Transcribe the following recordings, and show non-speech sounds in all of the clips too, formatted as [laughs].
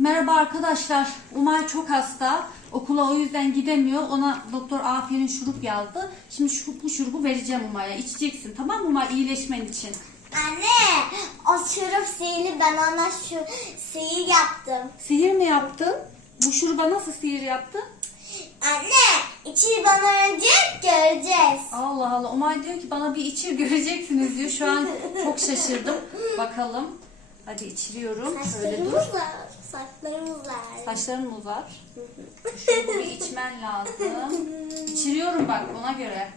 Merhaba arkadaşlar. Umay çok hasta. Okula o yüzden gidemiyor. Ona doktor aferin şurup yazdı. Şimdi şu, bu şurubu vereceğim Umay'a. İçeceksin tamam mı Umay iyileşmen için. Anne, o şurup sihirli ben ona şu sihir yaptım. Sihir mi yaptın? Bu şuruba nasıl sihir yaptın? Anne, içi bana önce göreceğiz. Allah Allah. Umay diyor ki bana bir içir [laughs] göreceksiniz diyor. Şu an çok şaşırdım. Bakalım. Hadi içiriyorum. Dur. Saçlarımız var. Saçlarımız var. Saçların mı uzar? Şurubu bir içmen lazım. İçiriyorum bak ona göre.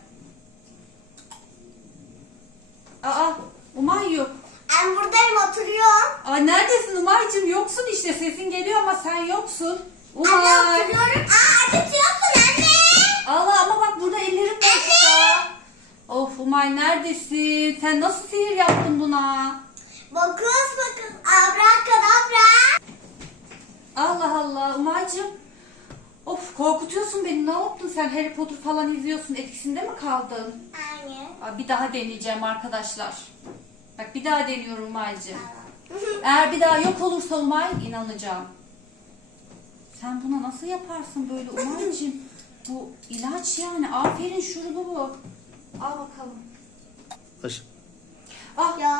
Aa Umay yok. Ben buradayım oturuyorum. Aa, neredesin Umay'cığım? Yoksun işte. Sesin geliyor ama sen yoksun. Anne Umay. oturuyorum. Aa acıtıyorsun anne. Allah ama bak burada ellerim boşta. Of Umay neredesin? Sen nasıl sihir yaptın buna? Bakız bakın. Abrakadabra. Allah Allah Umay'cığım. Of korkutuyorsun beni. Ne yaptın sen? Harry Potter falan izliyorsun. Etkisinde mi kaldın? Anne. Aa, Bir daha deneyeceğim arkadaşlar. Bak bir daha deniyorum Umay'cığım. [laughs] Eğer bir daha yok olursa Umay inanacağım. Sen buna nasıl yaparsın böyle Umay'cığım? Bu ilaç yani. Aferin şurubu bu. Al bakalım. Baş- Ah Ya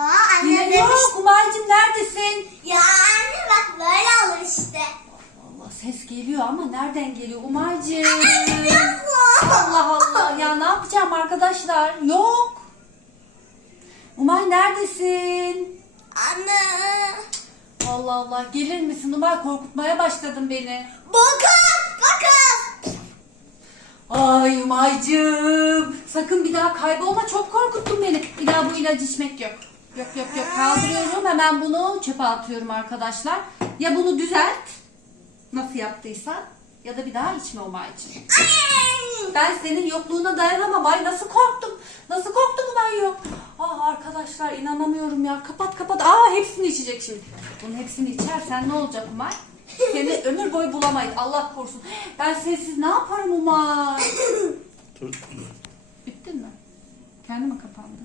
Umay'cığım neredesin? Ya anne bak böyle olur işte. Allah ses geliyor ama nereden geliyor Umay'cığım? Allah Allah ya ne yapacağım arkadaşlar? Yok. Umay neredesin? Anne. Allah Allah gelir misin Umay korkutmaya başladın beni. Bakın. Bakın. Ay Umay'cığım sakın bir daha kaybolma çok korkuttun beni. Bir daha bu ilacı içmek yok. Yok yok yok kaldırıyorum hemen bunu çöpe atıyorum arkadaşlar. Ya bunu düzelt nasıl yaptıysan ya da bir daha içme Umay'cığım. Ben senin yokluğuna dayanamam. Ay nasıl korktum. Nasıl korktum ben yok. Ah arkadaşlar inanamıyorum ya. Kapat kapat. Aa hepsini içecek şimdi. Bunun hepsini içersen ne olacak Umay? Seni [laughs] ömür boyu bulamayız. Allah korusun. Ben sensiz ne yaparım Umay? Bittin mi? Kendi mi kapandı?